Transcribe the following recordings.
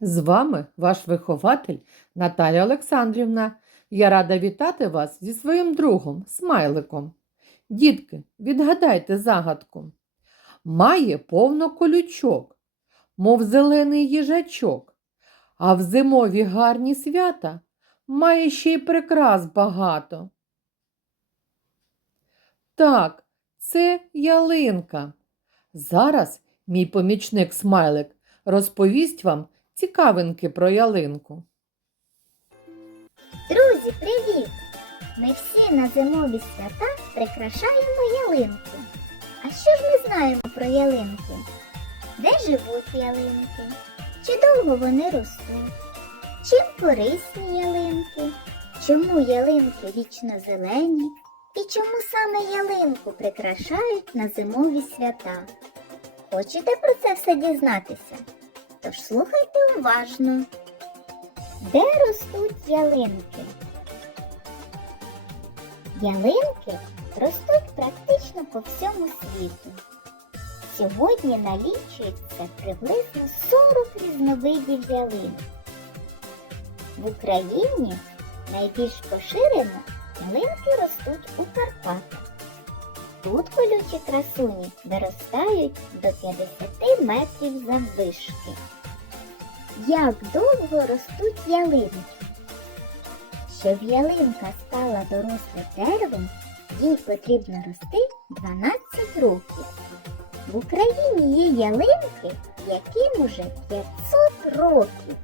З вами ваш вихователь Наталя Олександрівна. Я рада вітати вас зі своїм другом, смайликом. Дітки, відгадайте загадку. Має повно колючок, мов зелений їжачок, а в зимові гарні свята має ще й прикрас багато. Так, це ялинка. Зараз мій помічник смайлик розповість вам цікавинки про ялинку. Друзі, привіт! Ми всі на зимові свята прикрашаємо ялинку. А що ж ми знаємо про ялинки? Де живуть ялинки? Чи довго вони ростуть? Чим корисні ялинки? Чому ялинки вічно зелені? І чому саме ялинку прикрашають на зимові свята? Хочете про це все дізнатися? Тож слухайте уважно. Де ростуть ялинки? Ялинки ростуть практично по всьому світу. Сьогодні налічується приблизно 40 різновидів ялин. В Україні найбільш поширено ялинки ростуть у Карпатах. Тут колючі красуні виростають до 50 метрів заввишки. Як довго ростуть ялинки? Щоб ялинка стала дорослим деревом, їй потрібно рости 12 років. В Україні є ялинки, яким уже 500 років.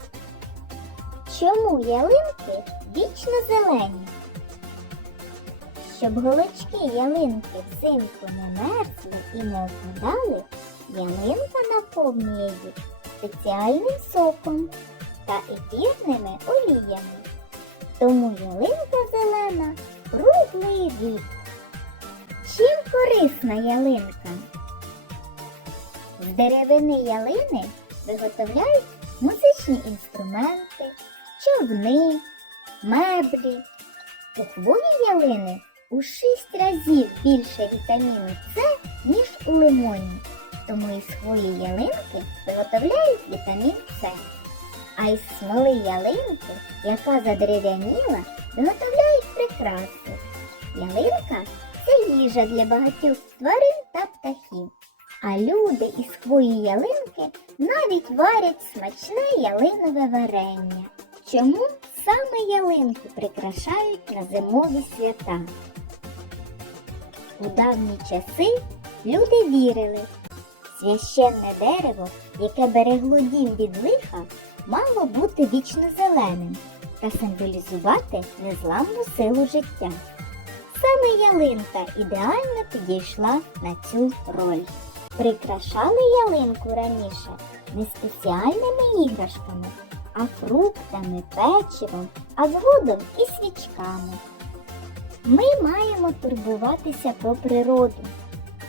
Чому ялинки вічно зелені? Щоб голочки ялинки взимку не мерзли і не опадали, ялинка наповнює їх спеціальним соком та ефірними оліями. Тому ялинка зелена круглий рік. Чим корисна ялинка? З деревини ялини виготовляють музичні інструменти, човни, меблі. У хвої ялини у 6 разів більше вітаміну С, ніж у лимоні. Тому із хвої ялинки виготовляють вітамін С. А із смоли ялинки, яка задерев'яніла, виготовляють прикраси. Ялинка це їжа для багатьох тварин та птахів. А люди із хвої ялинки навіть варять смачне ялинове варення. Чому саме ялинку прикрашають на зимові свята? У давні часи люди вірили, священне дерево, яке берегло дім від лиха, мало бути вічно зеленим та символізувати незламну силу життя. Саме ялинка ідеально підійшла на цю роль. Прикрашали ялинку раніше не спеціальними іграшками, а фруктами, печивом, а згодом і свічками. Ми маємо турбуватися про природу,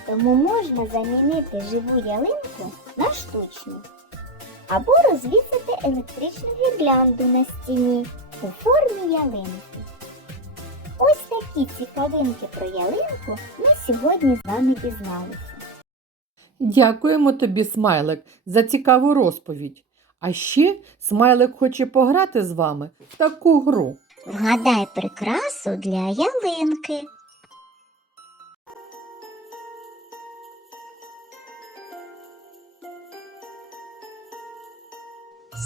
тому можна замінити живу ялинку на штучну або розвісити електричну гірлянду на стіні у формі ялинки. Ось такі цікавинки про ялинку ми сьогодні з вами дізналися. Дякуємо тобі, смайлик, за цікаву розповідь. А ще смайлик хоче пограти з вами в таку гру. Вгадай прикрасу для ялинки.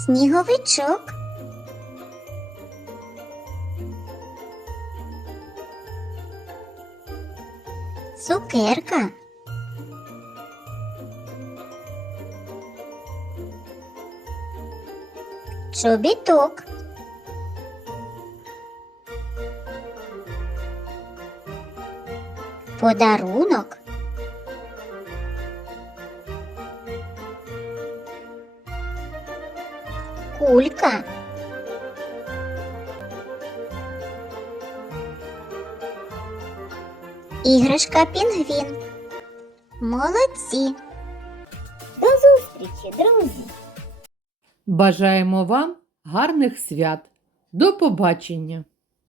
Сніговичок. Цукерка. Чобіток. Подарунок. Кулька. Іграшка пінгвін. Молодці. До зустрічі, друзі! Бажаємо вам гарних свят. До побачення!